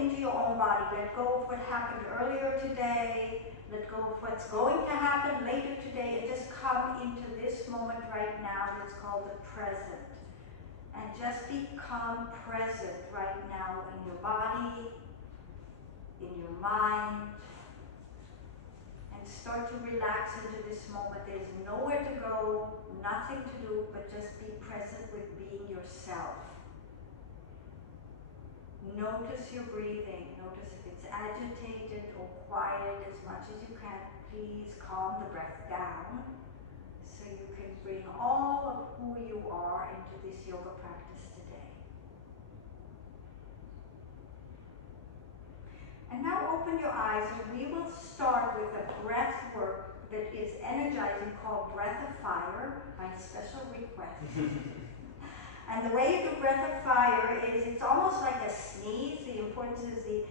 into your own body. Let go of what happened earlier today. Let go of what's going to happen later today, and just come into this moment right now that's called the present. And just become present right now in your body, in your mind, and start to relax into this moment. There's nowhere to go, nothing to do, but just be present with being yourself. Notice your breathing. Notice if it's agitated or quiet as much as you can. Please calm the breath down so you can bring all of who you are into this yoga practice today. And now open your eyes, and we will start with a breath work that is energizing called Breath of Fire, my special request. And the way you do Breath of Fire is it's almost like a sneeze. The importance is the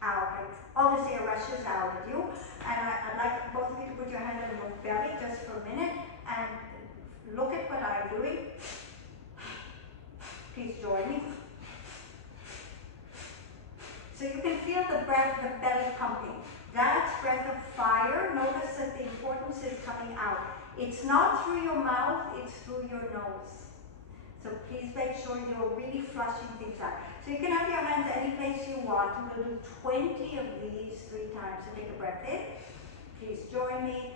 out. Like all this air rushes out of you. And I'd like both of you to put your hand on your belly just for a minute and look at what I'm doing. Please join me. So you can feel the breath, the belly pumping. That's Breath of Fire. Notice that the importance is coming out. It's not through your mouth, it's through your nose. So please make sure you're really flushing things out. So you can have your hands any place you want. We'll do 20 of these 3 times. So take a breath in. Please join me.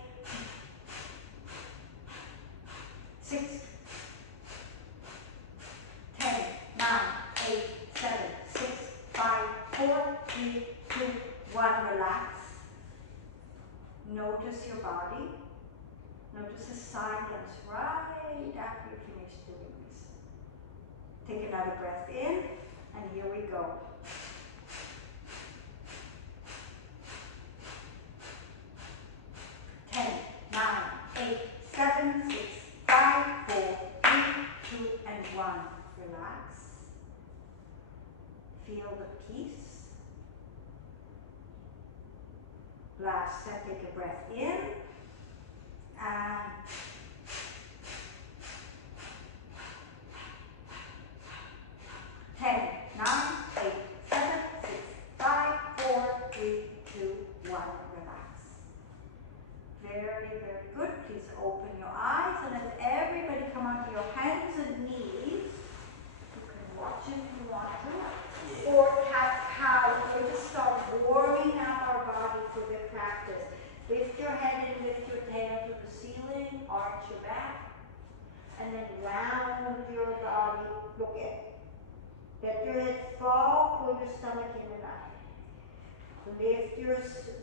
6, 10, 9, 8, 7, 6, 5, 4, 3, 2, 1. Relax. Notice your body. Notice the silence right after you finish doing this. Take another breath in, and here we go. 10, 9, 8, 7, 6, 5, 4, 3, 2, and 1. Relax. Feel the peace. Last step, take a breath in, and 10, 9, 8, 7, 6, 5, 4, 3, 2, 1. Relax. Very, very good. Please open your eyes and let everybody come onto your hands and knees. You can watch it if you want to. Or cat-cow. We'll just start warming up our body for the practice. Lift your head and lift your tail to the ceiling. Arch your back. And then round your body. Look at. Let your head fall, pull your stomach in and out. Lift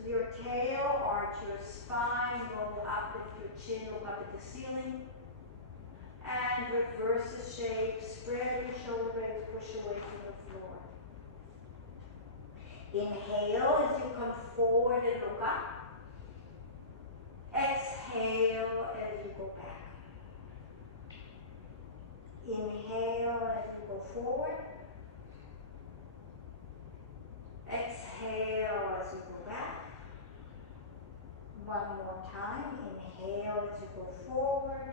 your tail, arch your spine, roll up, lift your chin, look up at the ceiling. And reverse the shape, spread your shoulder blades, push away from the floor. Inhale as you come forward and look up. Exhale as you go back. Inhale as you go forward. Exhale as you go back. One more time. Inhale as you go forward.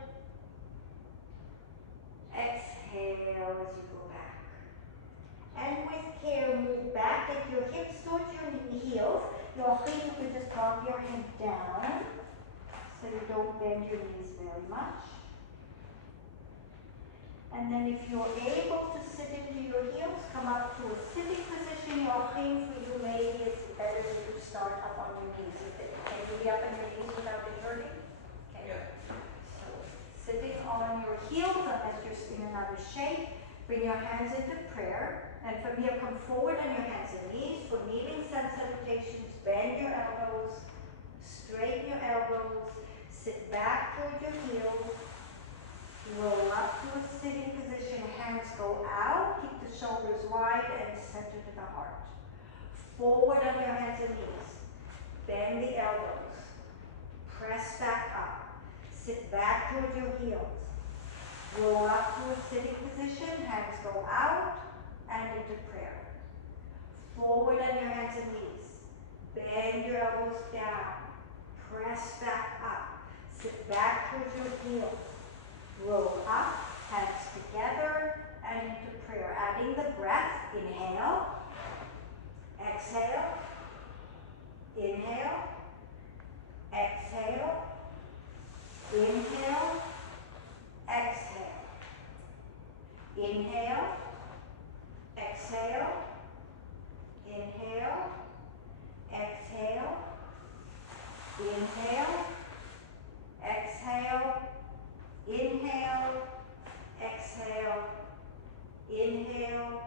Exhale as you go back. And with care, move back. Take your hips towards your heels. Your feet, you can just drop your head down so you don't bend your knees very much. And then if you're able to sit into your heels, come up to a sitting position. Your thing for you maybe it's better that you start up on your knees. Can you be up on your knees without it hurting? Okay. Yeah. So sitting on your heels unless you're in another shape. Bring your hands into prayer. And from here, come forward on your hands and knees. For kneeling sun salutations, bend your elbows, straighten your elbows, sit back towards your heels. Roll up to a sitting position, hands go out, keep the shoulders wide and center to the heart. Forward on your hands and knees. Bend the elbows. Press back up. Sit back towards your heels. Roll up to a sitting position, hands go out and into prayer. Forward on your hands and knees. Bend your elbows down. Press back up. Sit back towards your heels. Roll up, hands together, and into prayer. Adding the breath, inhale. Exhale. Inhale. Exhale. Inhale. Exhale. Inhale. Exhale. Inhale. Exhale. Inhale. Exhale. Inhale. Exhale. Inhale.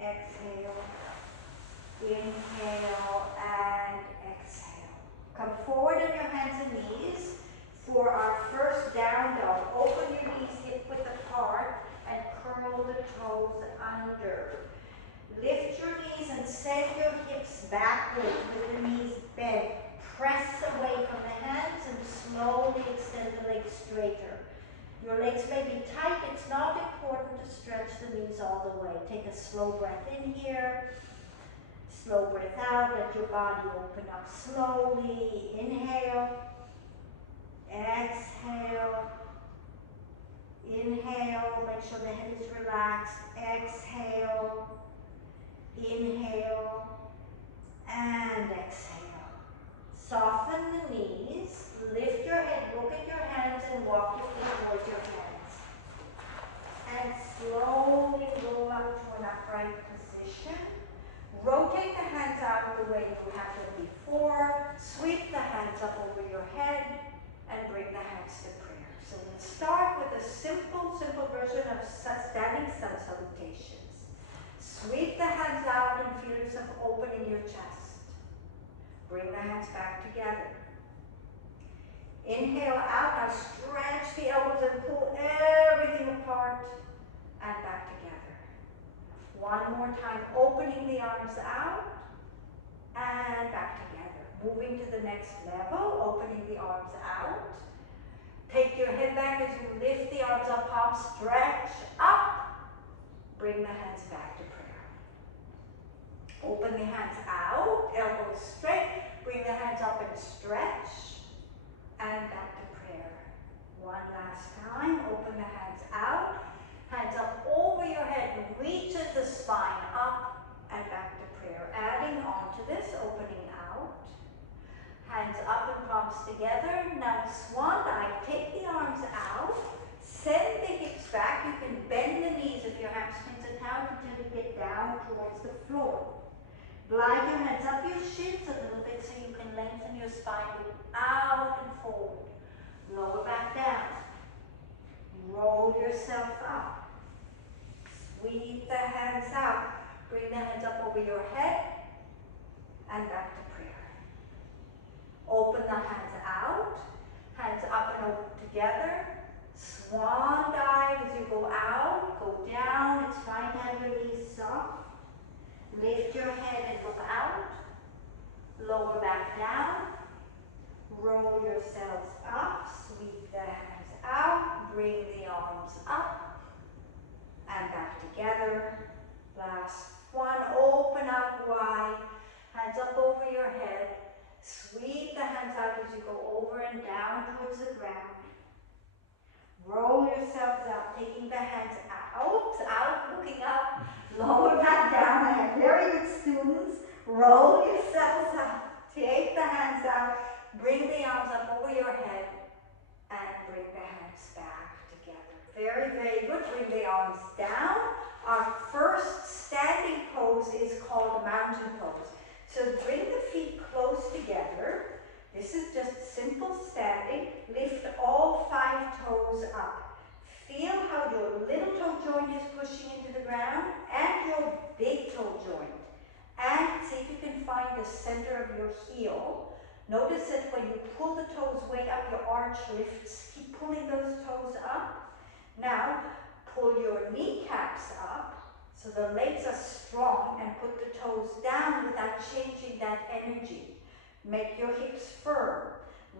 Exhale. Inhale and exhale. Come forward on your hands and knees for our first down dog. Open your knees hip width apart and curl the toes under. Lift your knees and send your hips backward with the knees bent. Press away from the hands and slowly extend the legs straighter. Your legs may be tight. It's not important to stretch the knees all the way. Take a slow breath in here. Slow breath out. Let your body open up slowly. Inhale. Exhale. Inhale. Make sure the head is relaxed. Exhale. Inhale. And exhale. Soften the knees. Lift your head. Look at your hands and walk your feet towards your hands. And slowly roll up to an upright position. Rotate the hands out the way you have them before. Sweep the hands up over your head and bring the hands to prayer. So we'll start with a simple version of standing sun salutations. Sweep the hands out and feel yourself opening your chest. Bring the hands back together. Inhale out. Now stretch the elbows and pull everything apart and back together. One more time, opening the arms out and back together. Moving to the next level, opening the arms out. Take your head back as you lift the arms up, palms stretch up. Bring the hands back to prayer. Open the hands out, elbows straight. Bring the hands up and stretch and back to prayer. One last time, open the hands out. Hands up over your head, reach the spine up and back to prayer. Adding on to this, opening out. Hands up and palms together. Now swan dive, take the arms out. Send the hips back. You can bend the knees if your hamstrings are tight until you get down towards the floor. Glide your hands up your shins a little bit so you can lengthen your spine. Out and forward. Lower back down. Roll yourself up. Sweep the hands out. Bring the hands up over your head and back to prayer. Open the hands out. Hands up and over together. Swan dive as you go out. Go down. It's fine to have your knees soft. Lift your head and look out. Lower back down. Roll yourselves up. Sweep the hands out. Bring the arms up. And back together. Last one. Open up wide. Hands up over your head. Sweep the hands out as you go over and down towards the ground. Roll yourselves up, taking the hands out, looking up. Lower back down. I have very good students. Roll yourselves up. Take the hands out. Bring the arms up over your head. And bring the hands back together. Very, very good. Bring the arms down. Our first standing pose is called mountain pose. So bring the feet close together. This is just simple standing. Lift all 5 toes up. Feel how your little toe joint is pushing into the ground and your big toe joint. And see if you can find the center of your heel. Notice that when you pull the toes way up, your arch lifts. Keep pulling those toes up. Now, pull your kneecaps up so the legs are strong and put the toes down without changing that energy. Make your hips firm.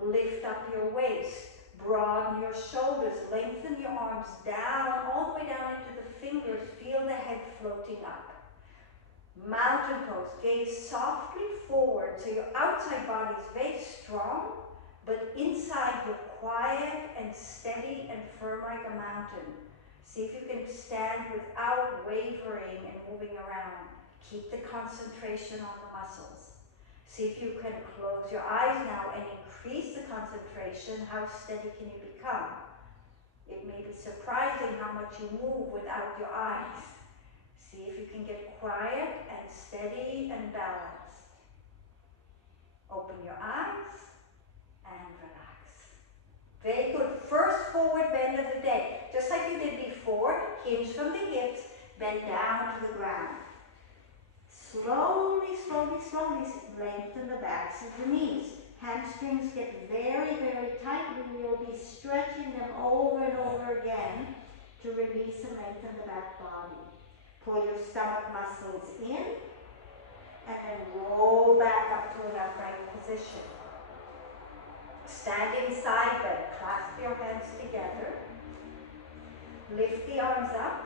Lift up your waist. Broaden your shoulders. Lengthen your arms down, all the way down into the fingers. Feel the head floating up. Mountain pose. Gaze softly forward so your outside body is very strong, but inside you're quiet and steady and firm like a mountain. See if you can stand without wavering and moving around. Keep the concentration on the muscles. See if you can close your eyes now and increase the concentration. How steady can you become? It may be surprising how much you move without your eyes. See if you can get quiet and steady and balanced. Open your eyes and relax. Very good. First forward bend of the day. Just like you did before, hinge from the hips, bend down to the ground. Slowly, slowly, slowly lengthen the backs of the knees. Hamstrings get very, very tight. We will be stretching them over and over again to release and lengthen the back body. Pull your stomach muscles in and then roll back up to an upright position. Stand in side bend. Clasp your hands together. Lift the arms up.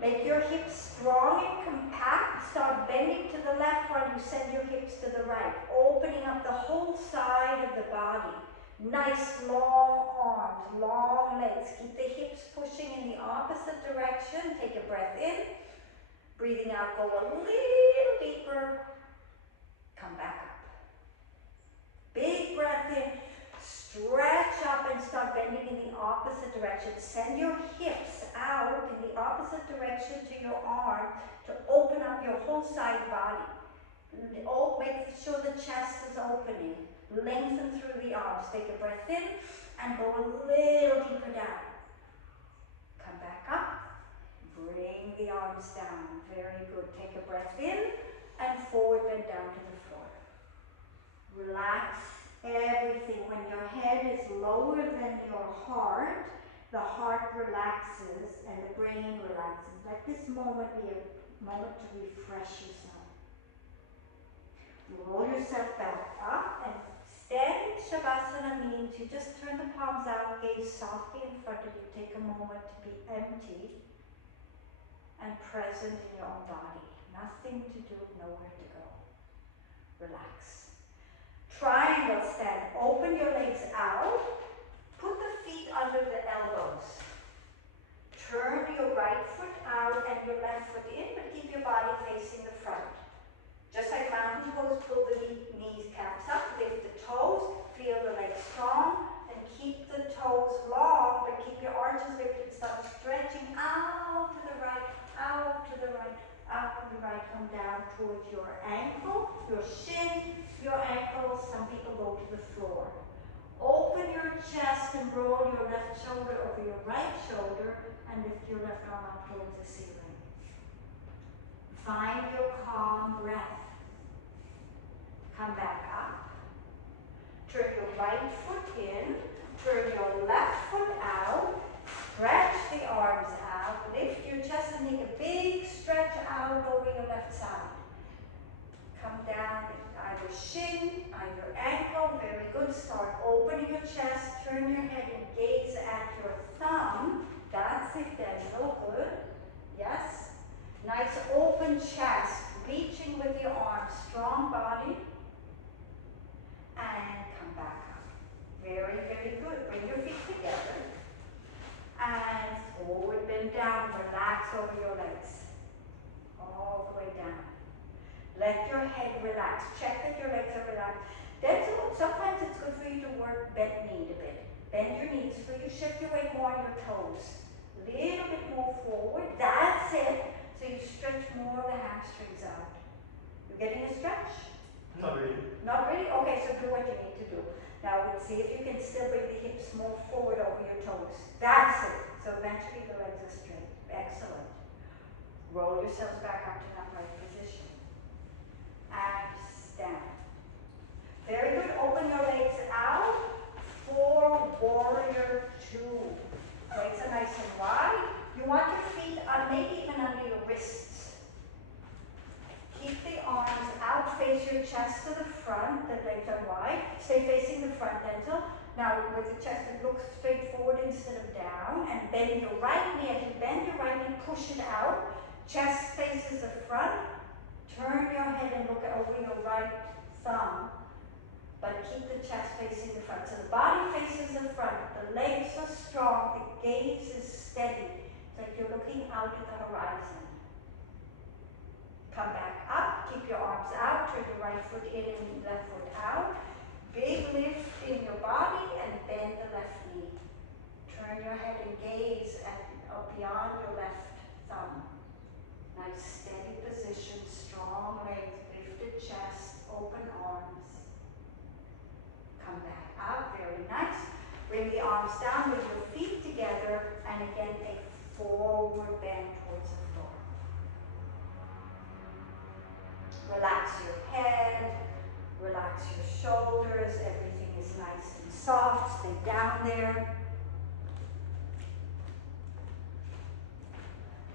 Make your hips strong and compact. Start bending to the left while you send your hips to the right. Opening up the whole side of the body. Nice long arms, long legs. Keep the hips pushing in the opposite direction. Take a breath in. Breathing out, go a little deeper. Come back up. Big breath in. Stretch up and start bending in the opposite direction. Send your hips out in the opposite direction to your arm to open up your whole side body. Make sure the chest is opening. Lengthen through the arms. Take a breath in and go a little deeper down. Come back up. Bring the arms down. Very good. Take a breath in and forward bend down to the floor. Relax everything. When your head is lower than your heart, the heart relaxes and the brain relaxes. Let this moment be a moment to refresh yourself. Roll yourself back up and standing Shavasana means you just turn the palms out, gaze softly in front of you. Take a moment to be empty and present in your own body. Nothing to do, nowhere to go. Relax. Triangle stand. Open your legs out. Put the feet under the elbows. Turn your right foot out and your left foot in, but keep your body facing the front. Just like mountain pose, pull the knees caps up, lift the toes, feel the legs strong, and keep the toes long, but keep your arches lifted. Start stretching out to the right, out to the right, out to the right. Come down towards your ankle, your shin, your ankle. Some people go to the floor. Open your chest and roll your left shoulder over your right shoulder and lift your left arm up towards the ceiling. Find your calm breath. Come back up. Turn your right foot in. Turn your left foot out. Stretch the arms out. Lift your chest and make a big stretch out over your left side. Come down either shin, either ankle. Very good. Start opening your chest. Turn your head and gaze at your thumb. That's it, Daniel. Good. Yes. Nice open chest. Reaching with your arms. Strong body. And come back up. Very, very good. Bring your feet together. And forward, bend down. Relax over your legs. All the way down. Let your head relax. Check that your legs are relaxed. Then sometimes it's good for you to work bent knee a bit. Bend your knees so you shift your weight more on your toes. A little bit more forward. That's it. So you stretch more of the hamstrings out. You getting a stretch? Not really. Not really? Okay, so do what you need to do. Now we'll see if you can still bring the hips more forward over your toes. That's it. So eventually the legs are straight. Excellent. Roll yourselves back up to an upright position. And stand. Very good. Open your legs out for warrior two. Legs are nice and wide. You want your feet on, maybe even under your wrists. Keep the arms out, face your chest to the front, the legs are wide. Stay facing the front dental. Now with the chest, it looks straight forward instead of down. And bend your right knee. As you bend your right knee, push it out. Chest faces the front. Turn your head and look over your right thumb. But keep the chest facing the front. So the body faces the front. The legs are strong. The gaze is steady. It's like you're looking out at the horizon. Come back up, keep your arms out, turn your right foot in and left foot out. Big lift in your body and bend the left knee. Turn your head and gaze beyond your left thumb. Nice steady position, strong legs, lifted chest, open arms. Come back up, very nice. Bring the arms down with your feet together and again a forward bend towards the floor. Relax your head, relax your shoulders, everything is nice and soft, stay down there.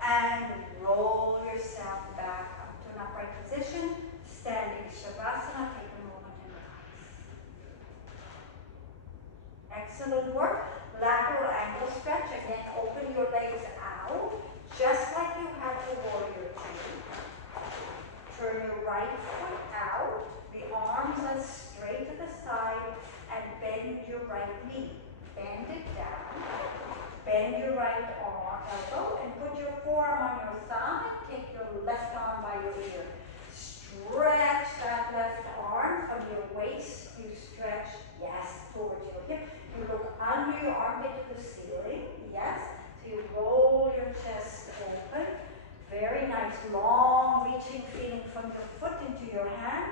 And roll yourself back up to an upright position. Standing Shavasana, take a moment and relax. Excellent work. Lateral ankle stretch. Again, open your legs out, just like you have the warrior two. Turn your right foot out. The arms are straight to the side and bend your right knee. Bend it down. Bend your right elbow and put your forearm on your thigh. Take your left arm by your ear. Stretch that left arm from your waist. You stretch, yes, towards your hip. You look under your armpit to the ceiling, yes. So you roll your chest open. Very nice, long reaching feeling from your foot into your hand.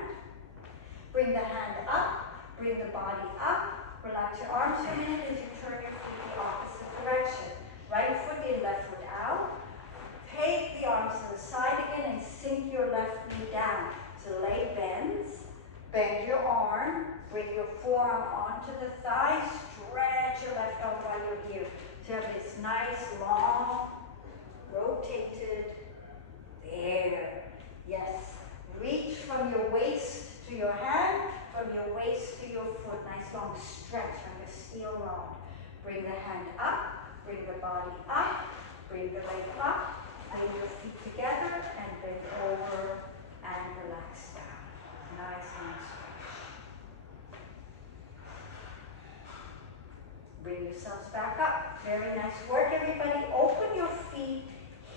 Bring the hand up, bring the body up. Relax your arms for a minute as you turn your feet the opposite direction. Right foot in, left foot out. Take the arms to the side again and sink your left knee down. So leg bends, bend your arm, bring your forearm onto the thigh, stretch your left arm by your ear. So you have this nice, long, rotated, there. Yes. Reach from your waist to your hand, from your waist to your foot. Nice long stretch like a steel rod. Bring the hand up, bring the body up, bring the leg up, bring your feet together and bend over and relax down. Nice long stretch. Bring yourselves back up. Very nice work, everybody. Open your feet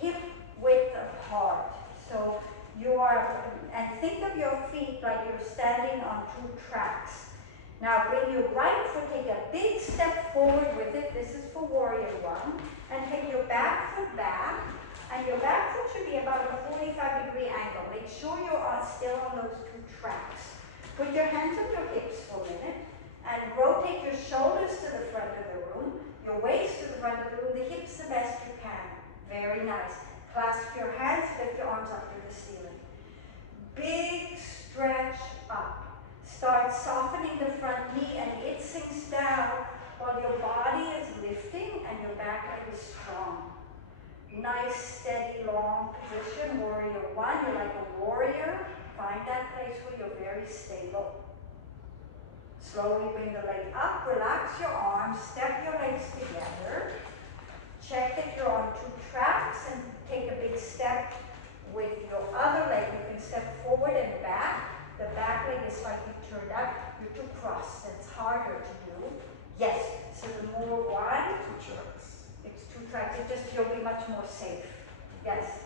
hip width apart. So you are, and think of your feet like you're standing on two tracks. Now bring your right foot, take a big step forward with it. This is for warrior one. And take your back foot back. And your back foot should be about a 45-degree angle. Make sure you are still on those two tracks. Put your hands on your hips for a minute. And rotate your shoulders to the front of the room. Your waist to the front of the room. The hips the best you can. Very nice. Clasp your hands, lift your arms up to the ceiling. Big stretch up. Start softening the front knee and it sinks down while your body is lifting and your back leg is strong. Nice, steady, long position. Warrior one, you're like a warrior. Find that place where you're very stable. Slowly bring the leg up, relax your arms, step your legs together. Check that you're on two tracks and take a big step with your other leg. You can step forward and back. The back leg is slightly turned up. You're too crossed. That's harder to do. Yes. So the more one. Two tracks. It's two tracks. You'll be much more safe. Yes.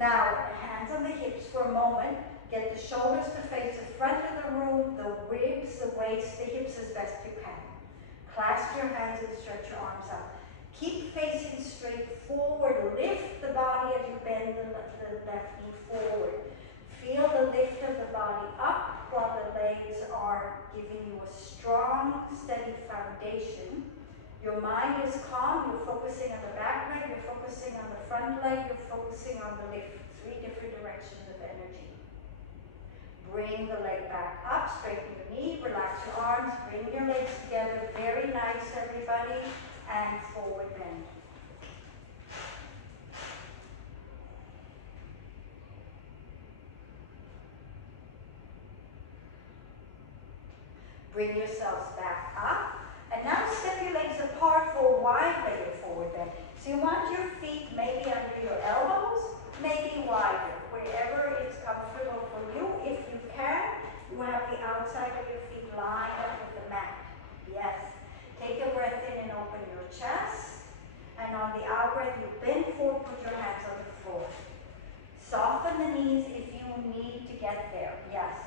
Now, hands on the hips for a moment. Get the shoulders to face the front of the room, the ribs, the waist, the hips as best you can. Clasp your hands and stretch your arms up. Keep facing straight forward. Lift the body as you bend the left knee forward. Feel the lift of the body up while the legs are giving you a strong, steady foundation. Your mind is calm. You're focusing on the back leg. You're focusing on the front leg. You're focusing on the lift. 3 different directions of energy. Bring the leg back up. Straighten your knee. Relax your arms. Bring your legs together. Very nice, everybody. And forward bend. Bring yourselves back up. And now step your legs apart for a wide-legged forward bend. So you want your feet maybe under your elbows, maybe wider, wherever it's comfortable for you. If you can, you have the outside of your feet lined up with the mat. Yes. Take a breath in and open your chest. And on the out breath, you bend forward, put your hands on the floor. Soften the knees if get there? Yes.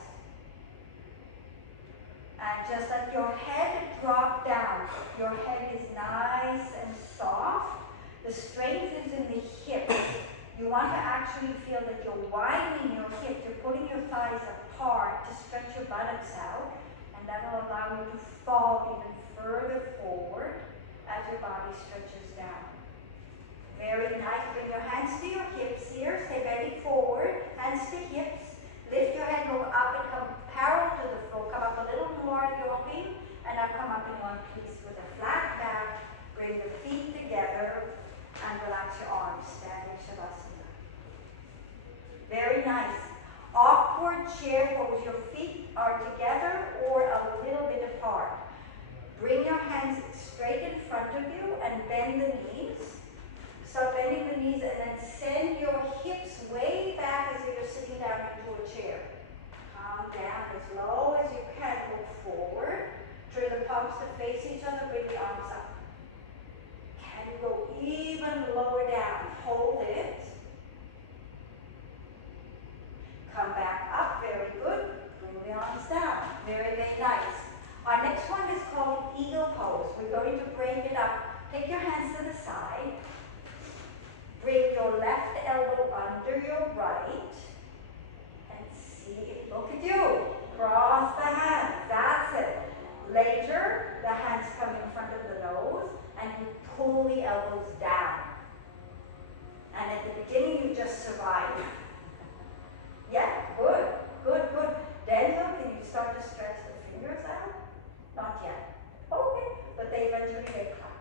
And just let your head drop down. Your head is nice and soft. The strength is in the hips. You want to actually feel that you're widening your hips. You're putting your thighs apart to stretch your buttocks out. And that will allow you to fall even further forward as your body stretches down. Very nice. Bring your hands to your hips here. Stay belly forward. Hands to hips. Lift your head, look up and come parallel to the floor. Come up a little more in yawning. And now come up in one piece with a flat back. Bring the feet together and relax your arms. Standing Shavasana. Very nice. Awkward chair pose. Your feet are together or a little bit apart. Bring your hands straight in front of you and bend the knees. Start bending the knees and then send your hips way back as if you're sitting down into a chair. Calm down as low as you can. Look forward. Turn the palms to face each other. Bring the arms up. Can you go even lower down? Hold it. Come back up. Very good. Bring the arms down. Very, very nice. Our next one is called eagle pose. We're going to break it up. Take your hands to the side. Bring your left elbow under your right. And see it. Look at you. Cross the hands. That's it. Later, the hands come in front of the nose and you pull the elbows down. And at the beginning, you just survive. Yeah, good. Good, good. Then can you start to stretch the fingers out? Not yet. Okay, but they eventually they clap.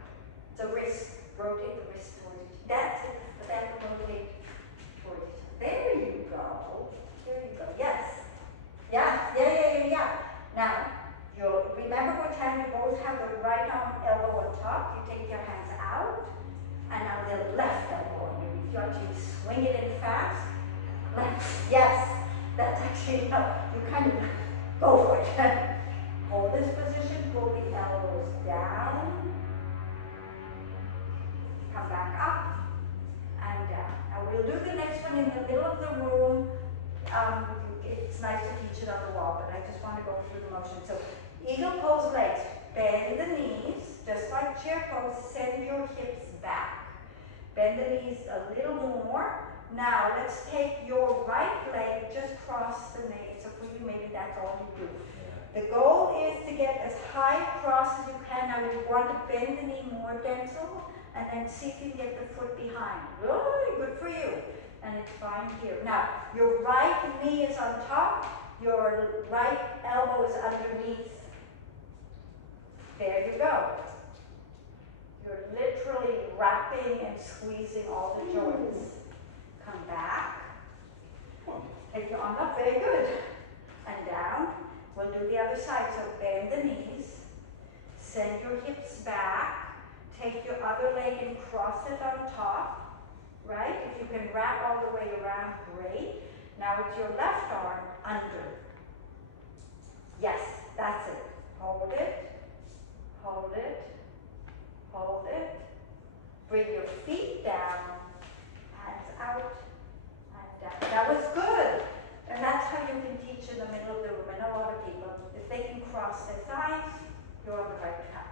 So wrist, rotate the wrist towards each other. That's it. But then rotate towards each other. There you go. There you go. Yes. Yes. Yeah. Now, you'll remember which hand you both have the right arm elbow on top. You take your hands out. And now the left elbow. If you actually swing it in fast. Left. Yes. That's actually no. You kind of go for it. Hold this position, pull the elbows down, come back up, and down. Now we'll do the next one in the middle of the room. It's nice to teach it on the wall, but I just want to go through the motion. So eagle pose legs, bend the knees, just like chair pose, send your hips back. Bend the knees a little more. Now let's take your right leg, just cross the knee. So for you, maybe that's all you do. The goal is to get as high across as you can. Now you want to bend the knee more, Denzel, and then see if you can get the foot behind. Really good for you. And it's fine here. Now, your right knee is on top, your right elbow is underneath. There you go. You're literally wrapping and squeezing all the joints. Come back. Take your arm up, very good. And down. We'll do the other side. So bend the knees. Send your hips back. Take your other leg and cross it on top. Right? If you can wrap all the way around, great. Now with your left arm under. Yes, that's it. Hold it. Hold it. Hold it. Bring your feet down. Hands out. And down. That was good. And that's how you can teach in the middle of the room. And a lot of people, if they can cross their thighs, you're on the right track.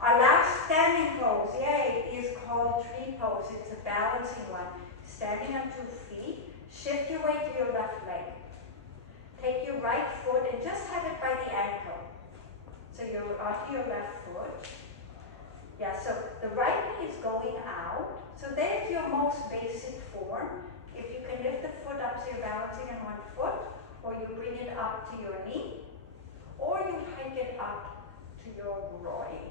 Our last standing pose, yay, is called tree pose. It's a balancing one. Standing on 2 feet, shift your weight to your left leg. Take your right foot and just have it by the ankle. So you're onto your left foot. Yeah, so the right knee is going out. So there's your most basic form. If you can lift the foot up so you're balancing on 1 foot, or you bring it up to your knee, or you hike it up to your groin.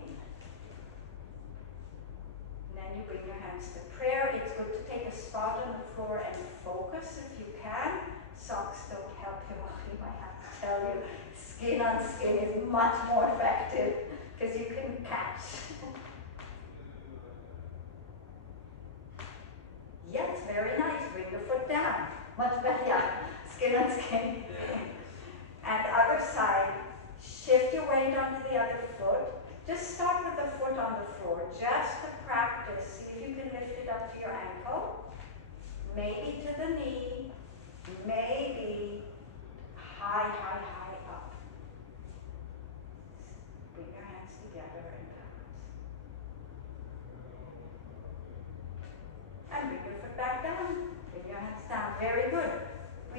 And then you bring your hands to prayer. It's good to take a spot on the floor and focus if you can. Socks don't help you. I have to tell you, skin on skin is much more effective because you can catch. Yes, very nice. Bring the foot down. Much better. Yeah. Skin on skin. And the other side, shift your weight onto the other foot. Just start with the foot on the floor, just to practice. See if you can lift it up to your ankle, maybe to the knee, maybe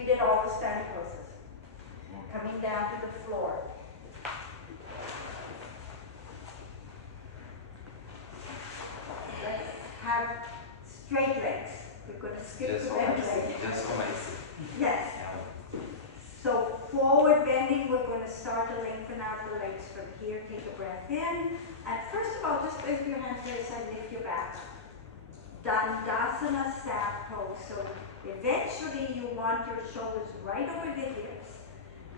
We did all the standing poses. And coming down to the floor. Let's have straight legs. We're going to skip Just the so bent I see. leg. Just so I see. Yes. Yeah. So forward bending, we're going to start to lengthen out the legs from here. Take a breath in. And first of all, just lift your hands to the side, lift your back. Dandasana staff pose. So eventually you want your shoulders right over the hips,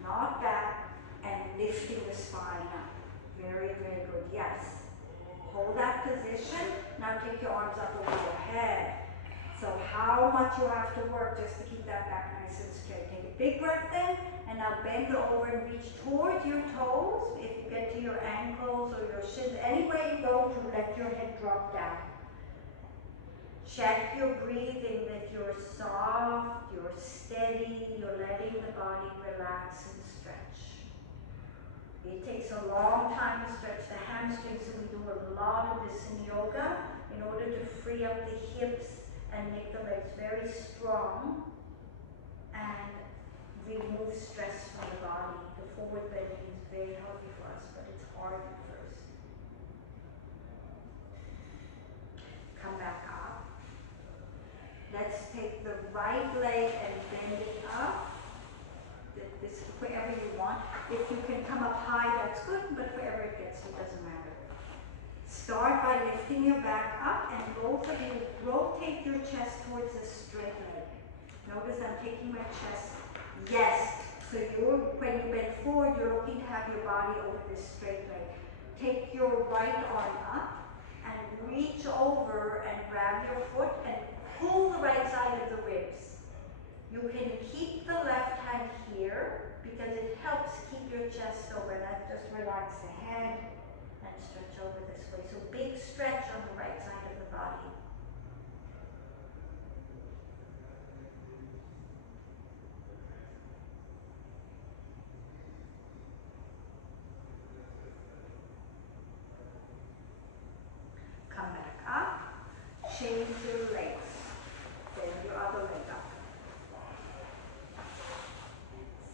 not back, and lifting the spine up. Very, very good. Yes. Hold that position. Now take your arms up over your head. So how much you have to work just to keep that back nice and straight. Take a big breath in, and now bend over and reach towards your toes. If you get to your ankles or your shins, any way you go to let your head drop down. Check your breathing, that you're soft, you're steady, you're letting the body relax and stretch. It takes a long time to stretch the hamstrings, so we do a lot of this in yoga in order to free up the hips and make the legs very strong and remove stress from the body. The forward bending is very healthy for us, but it's hard at first. Come back up. Let's take the right leg and bend it up. This wherever you want. If you can come up high, that's good, but wherever it gets, it doesn't matter. Start by lifting your back up, and both of you rotate your chest towards a straight leg. Notice I'm taking my chest. Yes. So when you bend forward, you're looking to have your body over this straight leg. Take your right arm up and reach over and grab your foot and pull the right side of the ribs. You can keep the left hand here because it helps keep your chest over. That just relax the head and stretch over this way. So big stretch on the right side of the body. Come back up. Change your legs. Bend your other leg up.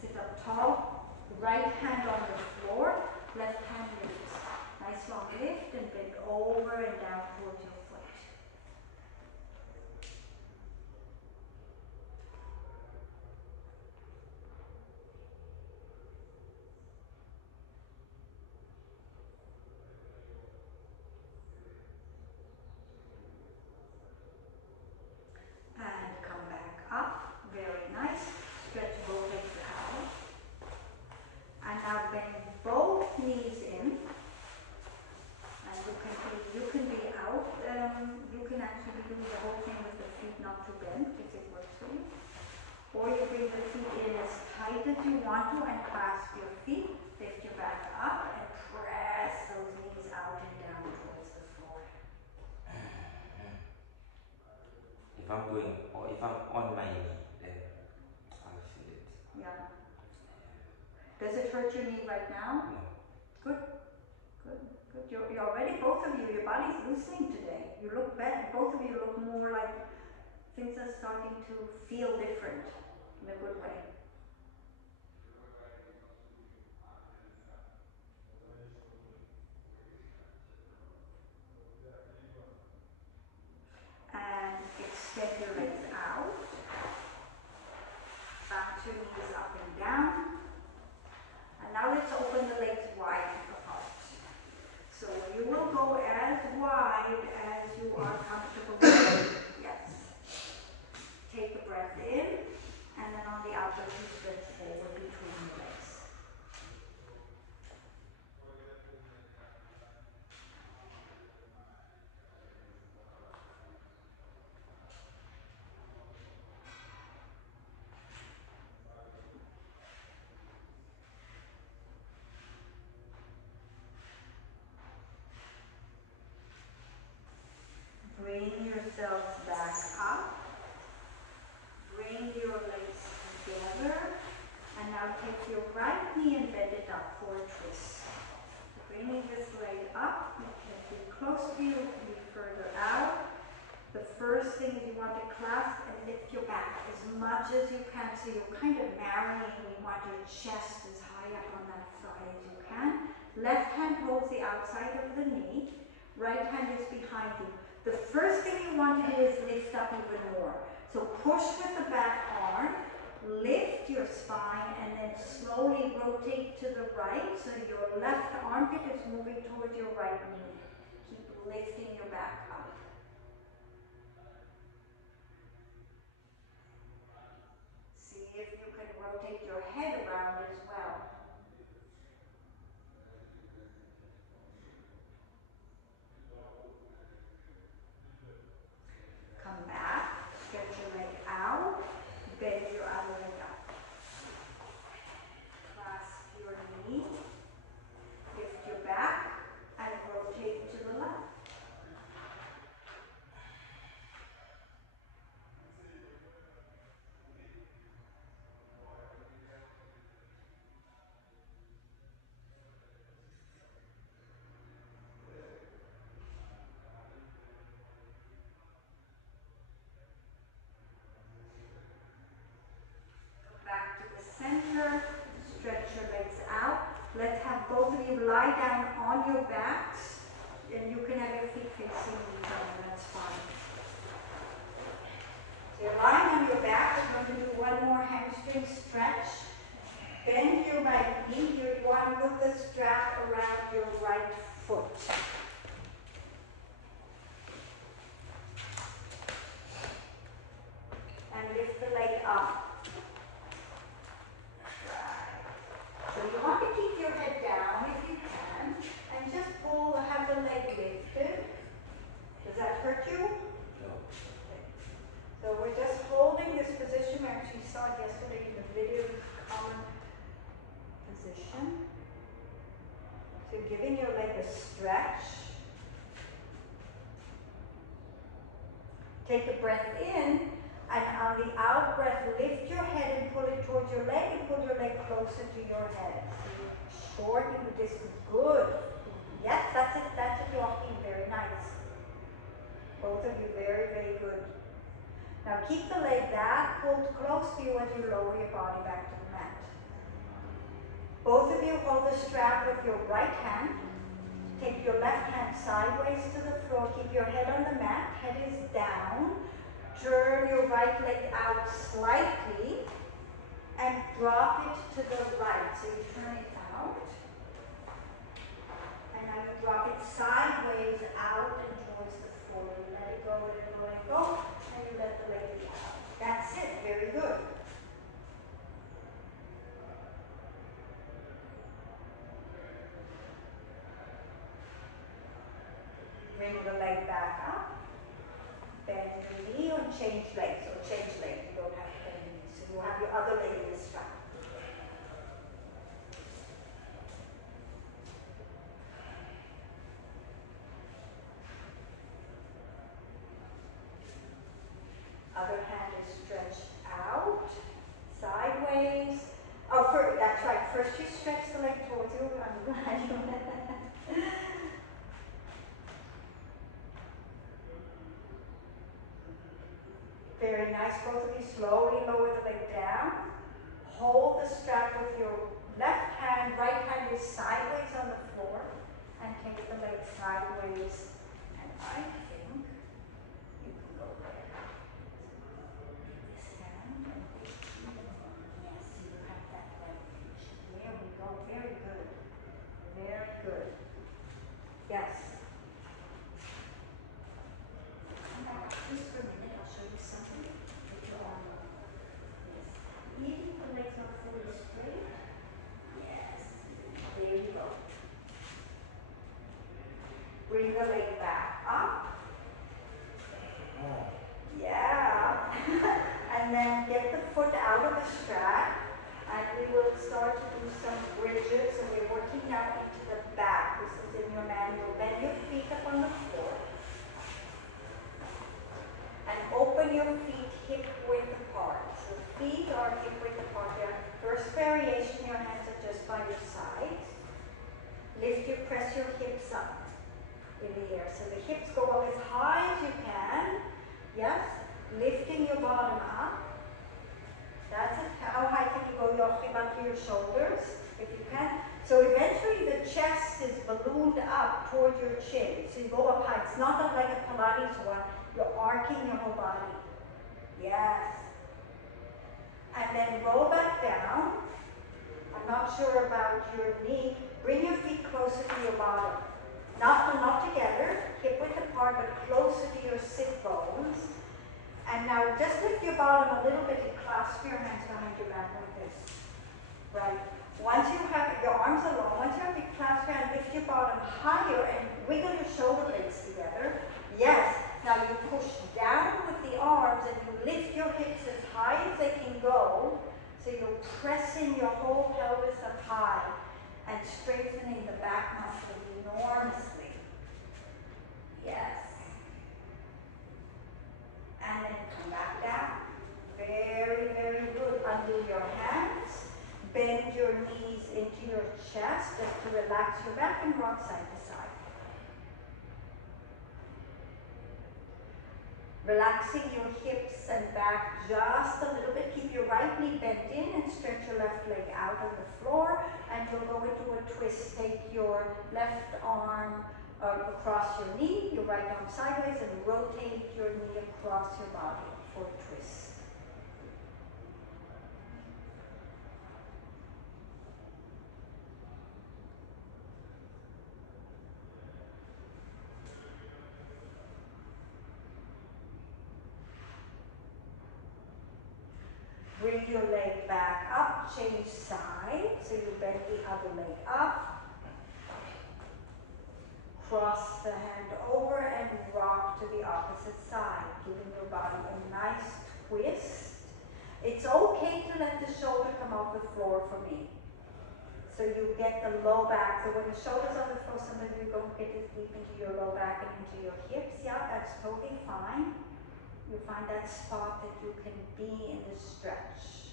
Sit up tall. Right hand on the floor. Left hand lifts. Nice long lift and bend over and down towards your foot. And come back up. Very nice. Stretch both legs out. And now bend both knees in. And you can be out. You can actually be doing the whole thing with the feet not too bent if it works for you. Or you bring the feet in as tight as you want to and clasp your feet. Lift your back up and press those knees out and down towards the floor. If I'm going, or if I'm on my knee, then I'll feel it. Yeah. Does it hurt your knee right now? No. Good. Good. Good. You're already, both of you, your body's loosening today. You look better. Both of you look more like things are starting to feel different in a good way. And extend your legs out. Bounce your knees up and down. And now let's open the legs wide apart. So you will go as wide as you are comfortable with. Yes. Take a breath in, and then on the out breath you stretch forward between your legs. Bring yourselves back up. Bring your legs together. And now take your right knee and bend it up for a twist. Bringing this leg up, it can be close to you, it can be further out. The first thing is you want to clasp and lift your back as much as you can. So you're kind of marrying, you want your chest as high up on that thigh as you can. Left hand holds the outside of the knee. Right hand is behind you. The first thing you want to do is lift up even more. So push with the back arm, lift your spine, and then slowly rotate to the right. So your left armpit is moving towards your right knee. Keep lifting your back up. See if you can rotate your head around as well. Come back, stretch your leg out, bend your other leg up. Clasp your knee, lift your back, and rotate to the left. Back to the center, stretch your legs out. Let's have both of you lie down on your backs, and you can have your feet facing each other, that's fine. So you're lying on your back. We're going to do one more hamstring stretch. Bend your right knee. You want to put the strap around your right foot. And lift the leg up. So you want to keep your head down if you can, and just pull, have the leg lifted. Does that hurt you? No. Okay. So we're just holding this position. We actually saw it yesterday in the video, common position. So giving your leg a stretch. Take a breath in, and on the out breath, lift your head and pull it towards your leg, and pull your leg closer to your head. So shorten the distance. Good. Yes, that's it. That's it, Joachim. Very nice. Both of you, very, very good. Now keep the leg back, pulled close to you as you lower your body back to the mat. Both of you hold the strap with your right hand. Take your left hand sideways to the floor. Keep your head on the mat. Head is down. Turn your right leg out slightly and drop it to the right. So you turn it out. And now you drop it sideways out and towards the floor. You let it go, let it go, let it go. And you let the leg out. That's it. Very good. Bring the leg back up. Bend your knee or change legs. Or change legs. You don't have to bend your knee. So you have your other leg in the strap. Other hand is stretched out, sideways. Oh, that's right. First you stretch the leg towards you. I'm glad you did that. Very nice. Both of you slowly lower the leg down. Hold the strap with your left hand. Right hand is sideways on the floor. And take the leg sideways. And I think you can go there. This hand and this hand. Yes, you have that leg. There we go. Very good. Very good. Yes. Come back just for a minute. I'll show you something. Put your arm on. Yes. Even the legs are fully straight. Yes. There you go. Bring the leg back up. Yeah. And then get the foot out of the strap. And we will start to do some bridges. And we're working now into the back. This is in your manual. Bend your feet up on the floor. And open your feet hip width apart. So feet are hip width apart. First variation, your hands are just by your sides. Press your hips up in the air. So the hips go up as high as you can. Yes? Lifting your bottom up. That's it. How high can you go, Joachim, up to your shoulders? If you can. So eventually the chest is ballooned up toward your chin. So you go up high. It's not like a Pilates one. You're arcing your whole body. Yes. And then roll back down. I'm not sure about your knee. Bring your feet closer to your bottom. Not together, hip width apart, but closer to your sit bones. And now just lift your bottom a little bit and clasp your hands behind your back like this. Right. Once you have your arms are long, once you have your clasp your hand, lift your bottom higher and wiggle your shoulder blades together. Yes. Now you push down with the arms and you lift your hips as high as they can go. So you're pressing your whole pelvis up high and strengthening the back muscle enormously. Yes. And then come back down. Very, very good. Undo your hands. Bend your knees into your chest just to relax your back and rock side to side. Relaxing your hips and back just a little bit. Keep your right knee bent in and stretch your left leg out on the floor. And you'll go into a twist. Take your left arm across your knee, your right arm sideways, and rotate your knee across your body for a twist. Bring your leg back up, change side, so you bend the other leg up. Cross the hand over and rock to the opposite side, giving your body a nice twist. It's okay to let the shoulder come off the floor for me. So you get the low back. So when the shoulder's on the floor, sometimes you don't get as deep into your low back and into your hips. Yeah, that's totally fine. You find that spot that you can be in the stretch.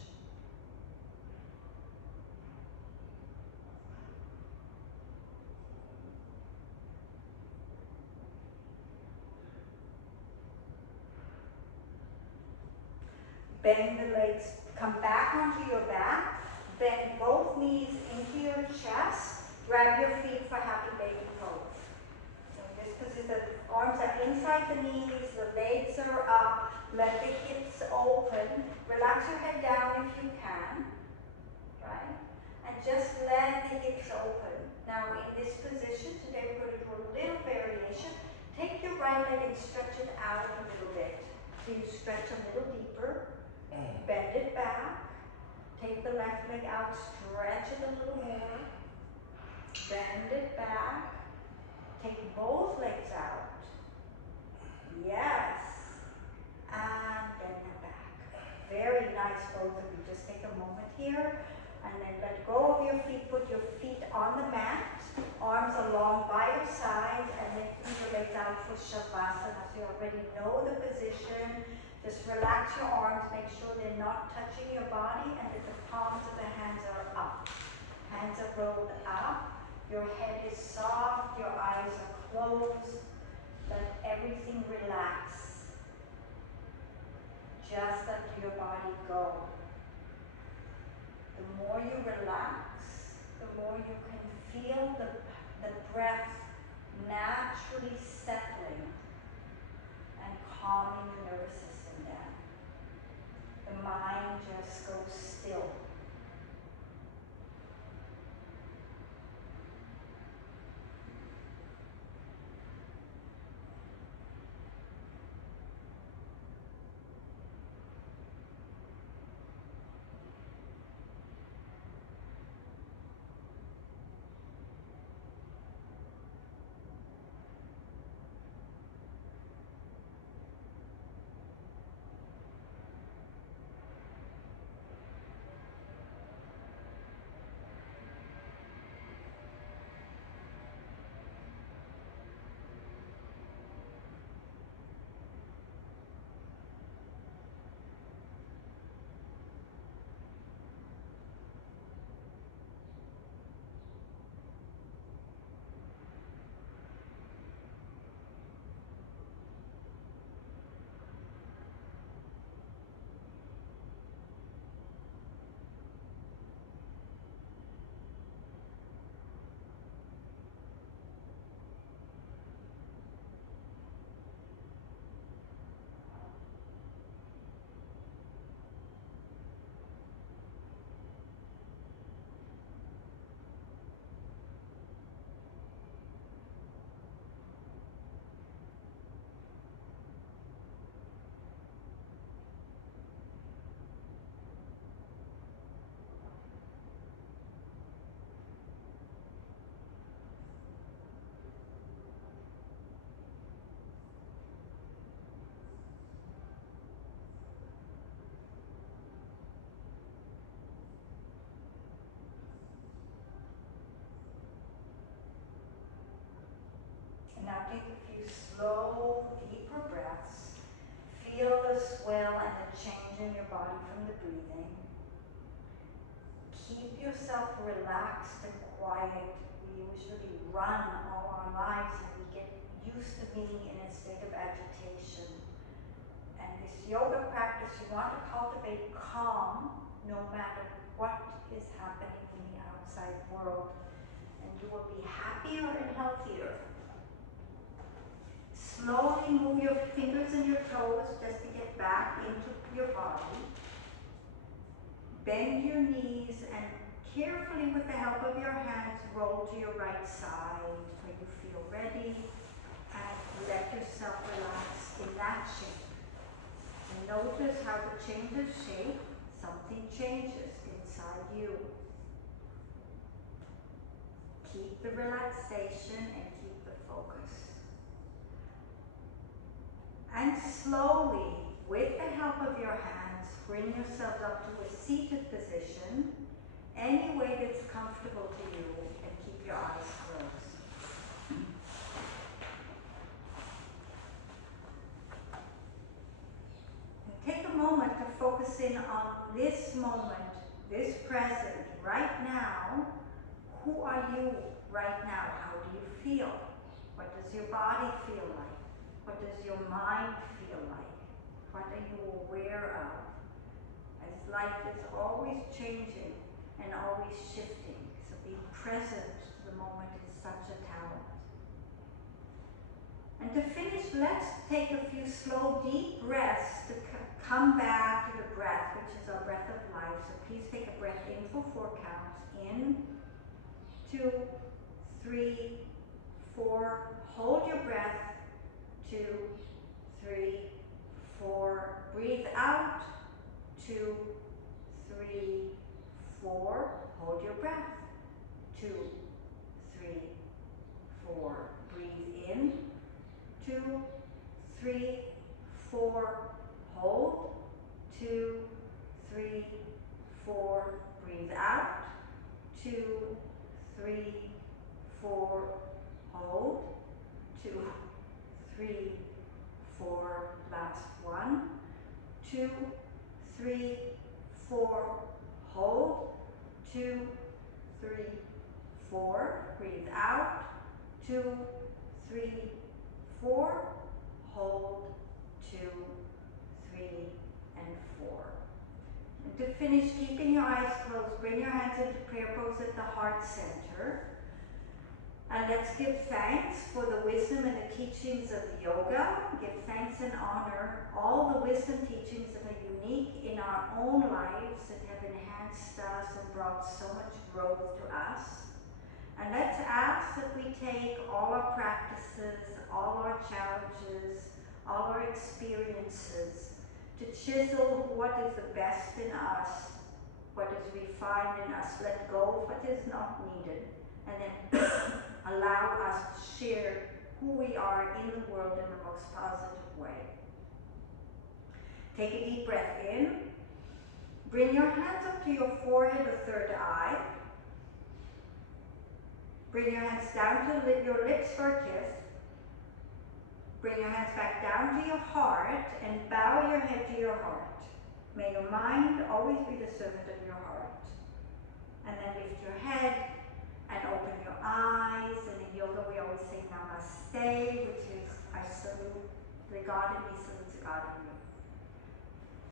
Bend the legs, come back onto your back, bend both knees into your chest, grab your feet for happy baby pose. So just because the arms are inside the knees, the legs are up, let the hips open, relax your head down if you can, right? And just let the hips open. Now in this position, today we're going to do a little variation. Take your right leg and stretch it out a little bit. So you stretch a little deeper. Bend it back. Take the left leg out, stretch it a little more. Bend it back. Take both legs out. Yes. And bend it back. Very nice, both of you. Just take a moment here. And then let go of your feet. Put your feet on the mat. Arms along by your sides. And then bring your legs out for Shavasana. So you already know the position. Just relax your arms, make sure they're not touching your body and that the palms of the hands are up. Hands are rolled up, your head is soft, your eyes are closed. Let everything relax. Just let your body go. The more you relax, the more you can feel the breath naturally settling and calming the nervous system down. The mind just goes still. Now take a few slow, deeper breaths. Feel the swell and the change in your body from the breathing. Keep yourself relaxed and quiet. We usually run all our lives and we get used to being in a state of agitation. And this yoga practice, you want to cultivate calm no matter what is happening in the outside world. And you will be happier and healthier. Slowly move your fingers and your toes just to get back into your body. Bend your knees and carefully, with the help of your hands, roll to your right side where you feel ready, and let yourself relax in that shape. And notice how the change of shape, something changes inside you. Keep the relaxation and keep the focus. And slowly, with the help of your hands, bring yourselves up to a seated position, any way that's comfortable to you, and keep your eyes closed. And take a moment to focus in on this moment, this present, right now. Who are you right now? How do you feel? What does your body feel like? What does your mind feel like? What are you aware of? As life is always changing and always shifting, so being present to the moment is such a talent. And to finish, let's take a few slow, deep breaths to come back to the breath, which is our breath of life. So please take a breath in for 4 counts. In, 2, 3, 4. Hold your breath. 2, 3, 4. Breathe out. 2, 3, 4. Hold your breath. 2, 3, 4. Breathe in. 2, 3, 4. Hold. 2, 3, 4. Breathe out. 2, 3, 4. Hold. 2, 3, 4. Last one. 2, 3, 4. Hold. 2, 3, 4. Breathe out. 2, 3, 4. Hold. 2, 3, and 4. And to finish, keeping your eyes closed, bring your hands into prayer pose at the heart center. And let's give thanks for the wisdom and the teachings of yoga. Give thanks and honor all the wisdom teachings that are unique in our own lives, that have enhanced us and brought so much growth to us. And let's ask that we take all our practices, all our challenges, all our experiences to chisel what is the best in us, what is refined in us, let go of what is not needed, and then allow us to share who we are in the world in the most positive way. Take a deep breath in. Bring your hands up to your forehead or third eye. Bring your hands down to your lips for a kiss. Bring your hands back down to your heart and bow your head to your heart. May your mind always be the servant of your heart. And then lift your head and open your eyes. And in yoga we always say namaste, which is I salute the God in me salutes the God in you.